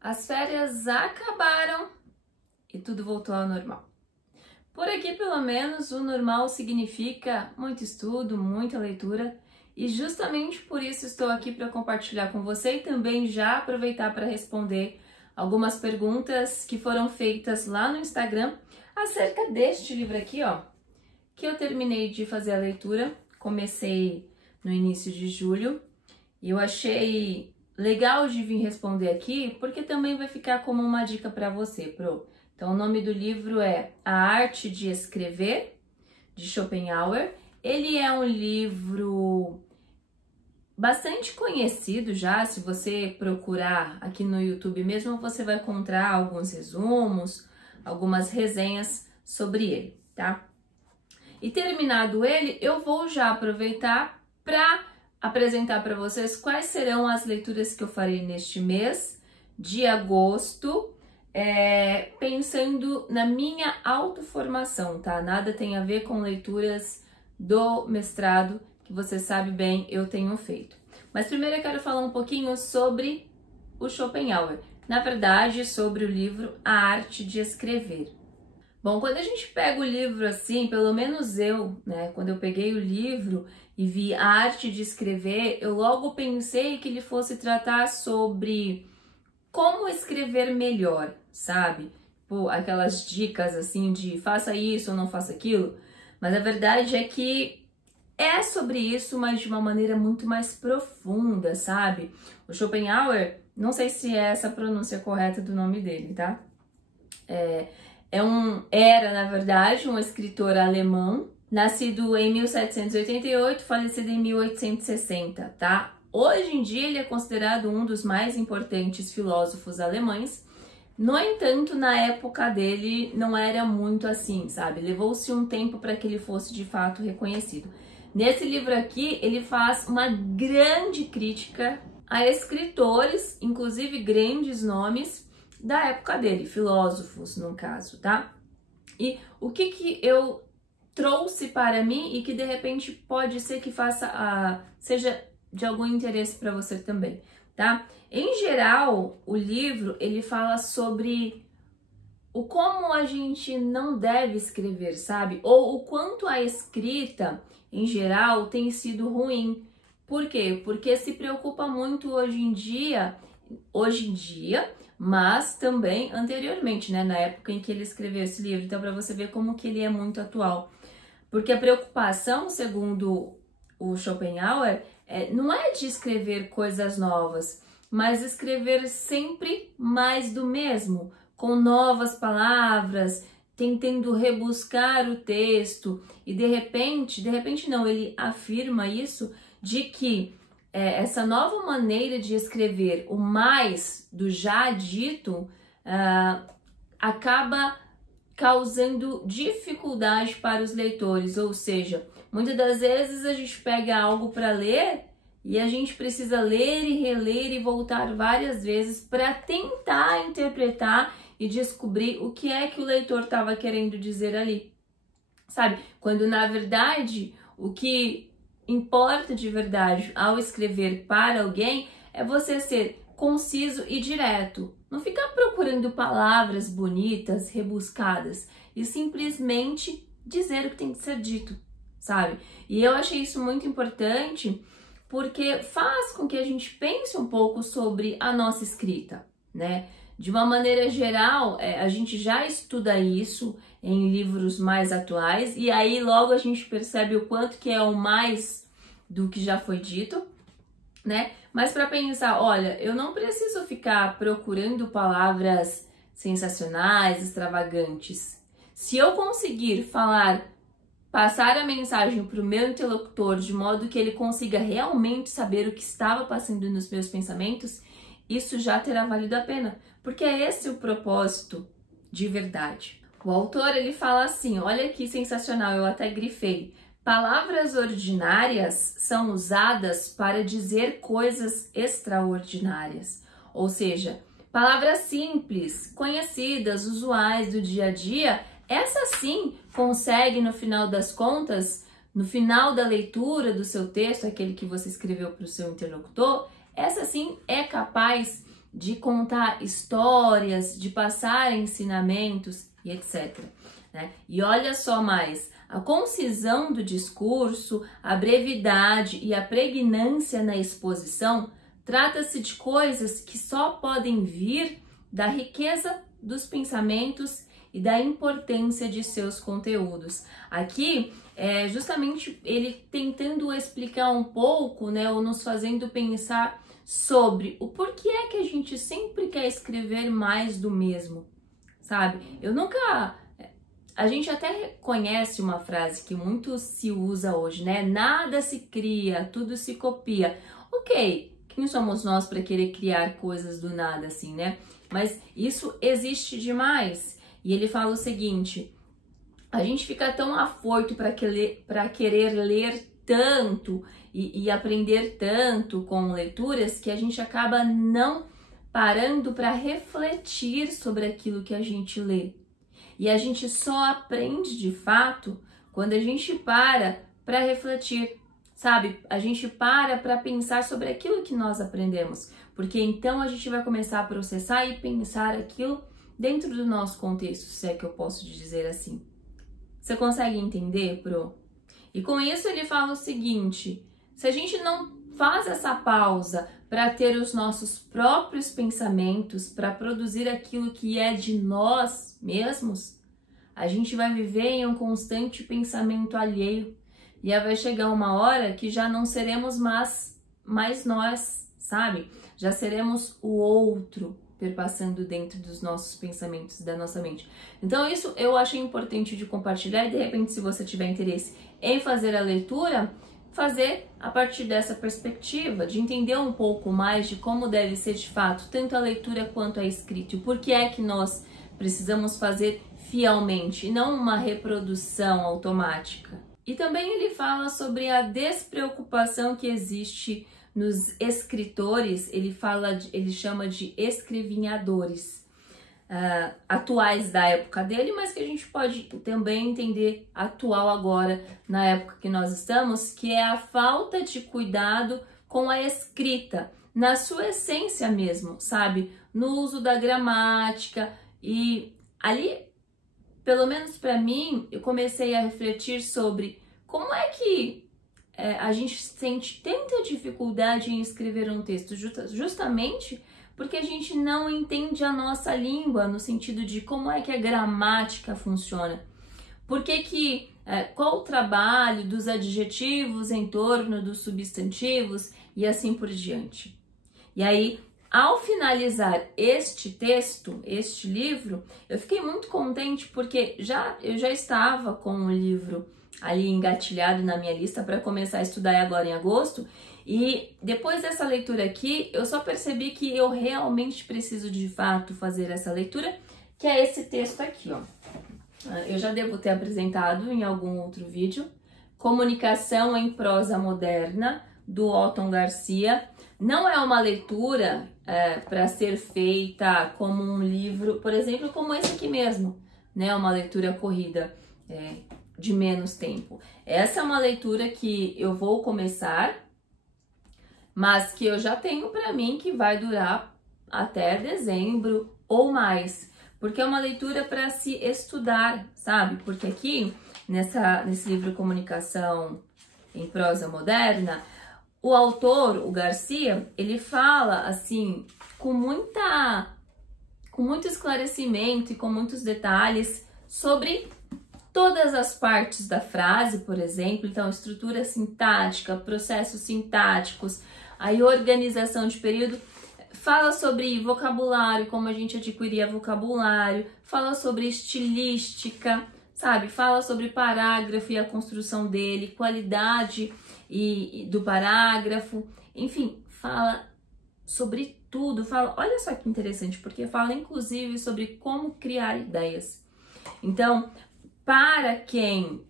As férias acabaram e tudo voltou ao normal. Por aqui, pelo menos, o normal significa muito estudo, muita leitura, e justamente por isso estou aqui para compartilhar com você e também já aproveitar para responder algumas perguntas que foram feitas lá no Instagram acerca deste livro aqui, ó, que eu terminei de fazer a leitura, comecei no início de julho, e eu achei legal de vir responder aqui, porque também vai ficar como uma dica para você, Pro. Então, o nome do livro é A Arte de Escrever, de Schopenhauer. Ele é um livro bastante conhecido já, se você procurar aqui no YouTube mesmo, você vai encontrar alguns resumos, algumas resenhas sobre ele, tá? E terminado ele, eu vou já aproveitar para apresentar para vocês quais serão as leituras que eu farei neste mês de agosto, pensando na minha autoformação, tá? Nada tem a ver com leituras do mestrado, que você sabe bem, eu tenho feito. Mas primeiro eu quero falar um pouquinho sobre o Schopenhauer, na verdade, sobre o livro A Arte de Escrever. Bom, quando a gente pega o livro assim, pelo menos eu, né, quando eu peguei o livro e vi A Arte de Escrever, eu logo pensei que ele fosse tratar sobre como escrever melhor, sabe? Pô, aquelas dicas assim de faça isso ou não faça aquilo, mas a verdade é que é sobre isso, mas de uma maneira muito mais profunda, sabe? O Schopenhauer, não sei se é essa a pronúncia correta do nome dele, tá? Era, na verdade, um escritor alemão, nascido em 1788, falecido em 1860, tá? Hoje em dia ele é considerado um dos mais importantes filósofos alemães. No entanto, na época dele não era muito assim, sabe? Levou-se um tempo para que ele fosse de fato reconhecido. Nesse livro aqui, ele faz uma grande crítica a escritores, inclusive grandes nomes da época dele, filósofos no caso, tá? E o que eu trouxe para mim e que de repente pode ser que seja de algum interesse para você também, tá? Em geral, o livro ele fala sobre o como a gente não deve escrever, sabe? Ou o quanto a escrita, em geral, tem sido ruim. Por quê? Porque se preocupa muito hoje em dia, mas também anteriormente, né? Na época em que ele escreveu esse livro. Então, para você ver como que ele é muito atual. Porque a preocupação, segundo o Schopenhauer, não é de escrever coisas novas, mas escrever sempre mais do mesmo, com novas palavras, tentando rebuscar o texto. E de repente não, ele afirma isso, de que essa nova maneira de escrever o mais do já dito acaba causando dificuldade para os leitores, ou seja, muitas das vezes a gente pega algo para ler e a gente precisa ler e reler e voltar várias vezes para tentar interpretar e descobrir o que é que o leitor estava querendo dizer ali, sabe? Quando na verdade o que importa de verdade ao escrever para alguém é você ser conciso e direto. Não ficar procurando palavras bonitas, rebuscadas, e simplesmente dizer o que tem que ser dito, sabe? E eu achei isso muito importante porque faz com que a gente pense um pouco sobre a nossa escrita, né? De uma maneira geral, a gente já estuda isso em livros mais atuais, e aí logo a gente percebe o quanto que é o mais do que já foi dito, né? Mas para pensar, olha, eu não preciso ficar procurando palavras sensacionais, extravagantes. Se eu conseguir passar a mensagem para o meu interlocutor de modo que ele consiga realmente saber o que estava passando nos meus pensamentos, isso já terá valido a pena, porque é esse o propósito de verdade. O autor, ele fala assim, olha que sensacional, eu até grifei. Palavras ordinárias são usadas para dizer coisas extraordinárias. Ou seja, palavras simples, conhecidas, usuais do dia a dia, essa sim consegue, no final das contas, no final da leitura do seu texto, aquele que você escreveu para o seu interlocutor, essa sim é capaz de contar histórias, de passar ensinamentos e etc. Né? E olha só mais, a concisão do discurso, a brevidade e a pregnância na exposição trata-se de coisas que só podem vir da riqueza dos pensamentos e da importância de seus conteúdos. Aqui é justamente ele tentando explicar um pouco, né, ou nos fazendo pensar sobre o porquê é que a gente sempre quer escrever mais do mesmo, sabe? A gente até conhece uma frase que muito se usa hoje, né? Nada se cria, tudo se copia. Ok, quem somos nós para querer criar coisas do nada assim, né? Mas isso existe demais. E ele fala o seguinte: a gente fica tão afoito para querer ler tanto e aprender tanto com leituras que a gente acaba não parando para refletir sobre aquilo que a gente lê. E a gente só aprende de fato quando a gente para refletir, sabe? A gente para pensar sobre aquilo que nós aprendemos, porque então a gente vai começar a processar e pensar aquilo dentro do nosso contexto, se é que eu posso dizer assim. Você consegue entender, Pro? E com isso ele fala o seguinte: se a gente não faz essa pausa para ter os nossos próprios pensamentos, para produzir aquilo que é de nós mesmos, a gente vai viver em um constante pensamento alheio. E aí vai chegar uma hora que já não seremos mais nós, sabe? Já seremos o outro perpassando dentro dos nossos pensamentos, da nossa mente. Então isso eu achei importante de compartilhar e de repente, se você tiver interesse em fazer a leitura, fazer a partir dessa perspectiva, de entender um pouco mais de como deve ser de fato tanto a leitura quanto a escrita, e por que é que nós precisamos fazer fielmente e não uma reprodução automática. E também ele fala sobre a despreocupação que existe nos escritores, ele chama de escrevinhadores atuais da época dele, mas que a gente pode também entender atual agora, na época que nós estamos, que é a falta de cuidado com a escrita, na sua essência mesmo, sabe? No uso da gramática. E ali, pelo menos para mim, eu comecei a refletir sobre como é que a gente sente tanta dificuldade em escrever um texto, justamente porque a gente não entende a nossa língua, no sentido de como é que a gramática funciona. Qual o trabalho dos adjetivos em torno dos substantivos e assim por diante. E aí, ao finalizar este texto, este livro, eu fiquei muito contente porque eu já estava com o livro ali engatilhado na minha lista para começar a estudar agora em agosto. E depois dessa leitura aqui, eu só percebi que eu realmente preciso de fato fazer essa leitura, que é esse texto aqui, ó. Eu já devo ter apresentado em algum outro vídeo. Comunicação em Prosa Moderna, do Otton Garcia. Não é uma leitura para ser feita como um livro, por exemplo, como esse aqui mesmo, né? Uma leitura corrida de menos tempo. Essa é uma leitura que eu vou começar, mas que eu já tenho para mim que vai durar até dezembro ou mais, porque é uma leitura para se estudar, sabe? Porque aqui, nesse livro Comunicação em Prosa Moderna, o autor, o Garcia, ele fala assim, com muito esclarecimento e com muitos detalhes sobre todas as partes da frase, por exemplo. Então, estrutura sintática, processos sintáticos, aí organização de período, fala sobre vocabulário, como a gente adquiria vocabulário, fala sobre estilística, sabe? Fala sobre parágrafo e a construção dele, qualidade do parágrafo, enfim, fala sobre tudo. Olha só que interessante, porque fala inclusive sobre como criar ideias. Então, para quem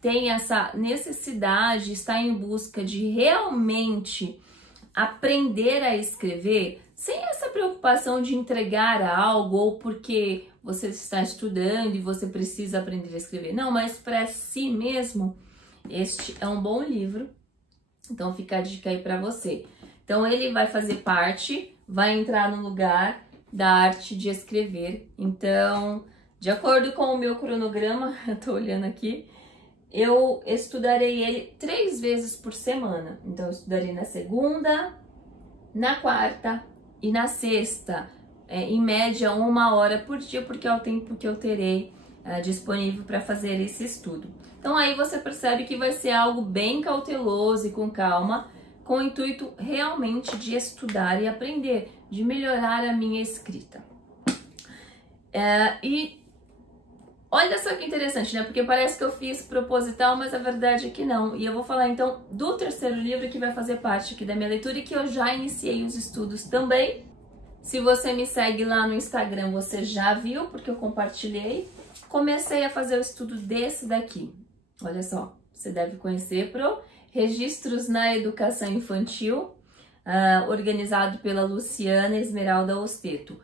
tem essa necessidade, está em busca de realmente aprender a escrever, sem essa preocupação de entregar algo ou porque você está estudando e você precisa aprender a escrever. Não, mas para si mesmo, este é um bom livro. Então fica a dica aí para você. Então ele vai fazer parte vai entrar no lugar da arte de escrever. Então, de acordo com o meu cronograma, eu tô olhando aqui, eu estudarei ele 3 vezes por semana. Então, eu estudarei na segunda, na quarta e na sexta, em média 1 hora por dia, porque é o tempo que eu terei disponível para fazer esse estudo. Então aí você percebe que vai ser algo bem cauteloso e com calma, com o intuito realmente de estudar e aprender, de melhorar a minha escrita. E olha só que interessante, né? Porque parece que eu fiz proposital, mas a verdade é que não. E eu vou falar então do terceiro livro que vai fazer parte aqui da minha leitura e que eu já iniciei os estudos também. Se você me segue lá no Instagram, você já viu, porque eu compartilhei. Comecei a fazer o estudo desse daqui. Olha só, você deve conhecer pro Registros na Educação Infantil, organizado pela Luciana Esmeralda Osteto.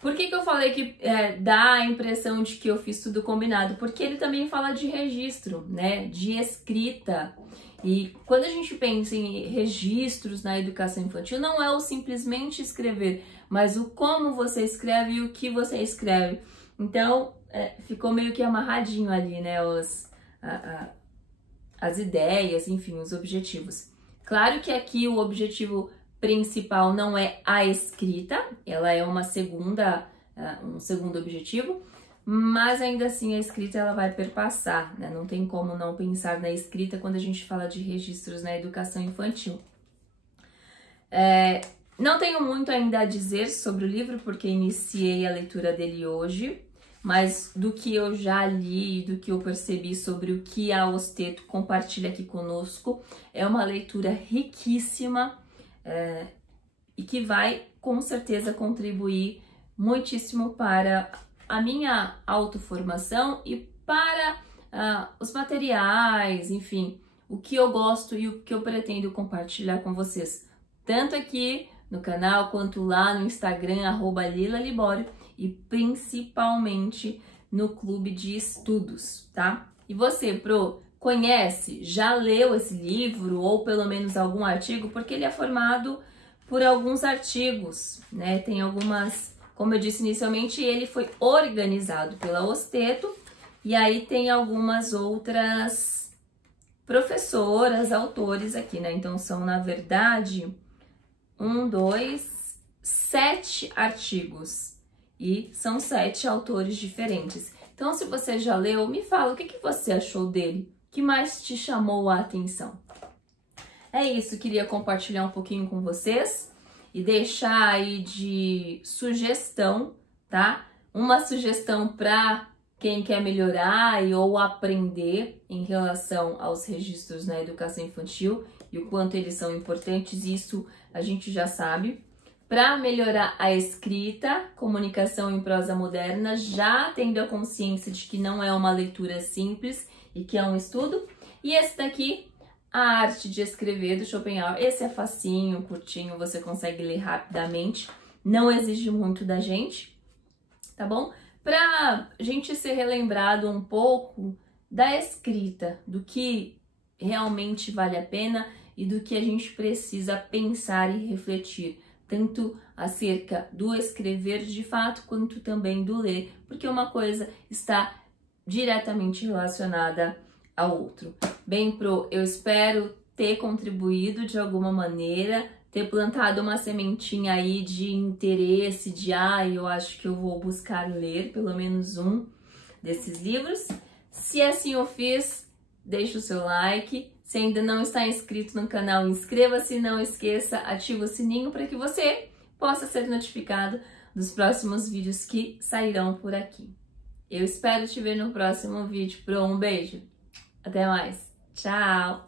Por que eu falei que dá a impressão de que eu fiz tudo combinado? Porque ele também fala de registro, né? De escrita. E quando a gente pensa em registros na educação infantil, não é o simplesmente escrever, mas o como você escreve e o que você escreve. Então, ficou meio que amarradinho ali, né? As ideias, enfim, os objetivos. Claro que aqui o objetivo principal não é a escrita, ela é um segundo objetivo, mas ainda assim a escrita ela vai perpassar, né? Não tem como não pensar na escrita quando a gente fala de registros na educação infantil. Não tenho muito ainda a dizer sobre o livro, porque iniciei a leitura dele hoje, mas do que eu já li, do que eu percebi sobre o que a Osteto compartilha aqui conosco, é uma leitura riquíssima, e que vai com certeza contribuir muitíssimo para a minha autoformação e para os materiais, enfim, o que eu gosto e o que eu pretendo compartilhar com vocês, tanto aqui no canal quanto lá no Instagram, @LilaLibório, e principalmente no clube de estudos, tá? E você, Pro, conhece, já leu esse livro ou pelo menos algum artigo? Porque ele é formado por alguns artigos, né? Tem algumas, como eu disse inicialmente, ele foi organizado pela Osteto e aí tem algumas outras professoras, autores aqui, né? Então são, na verdade, 7 artigos e são 7 autores diferentes. Então, se você já leu, me fala o que você achou dele, o que mais te chamou a atenção. É isso, queria compartilhar um pouquinho com vocês e deixar aí de sugestão, tá? Uma sugestão para quem quer melhorar ou aprender em relação aos registros na educação infantil e o quanto eles são importantes, isso a gente já sabe. Para melhorar a escrita, comunicação em prosa moderna, já tendo a consciência de que não é uma leitura simples e que é um estudo. E esse daqui, A Arte de Escrever, do Schopenhauer. Esse é facinho, curtinho, você consegue ler rapidamente, não exige muito da gente, tá bom? Para a gente ser relembrado um pouco da escrita, do que realmente vale a pena e do que a gente precisa pensar e refletir, tanto acerca do escrever de fato, quanto também do ler, porque uma coisa está diretamente relacionada ao outro. Bem, Pro, eu espero ter contribuído de alguma maneira, ter plantado uma sementinha aí de interesse, eu acho que eu vou buscar ler pelo menos um desses livros. Se assim eu fiz, deixa o seu like. Se ainda não está inscrito no canal, inscreva-se, não esqueça, ativa o sininho para que você possa ser notificado dos próximos vídeos que sairão por aqui. Eu espero te ver no próximo vídeo. Pro, um beijo. Até mais. Tchau.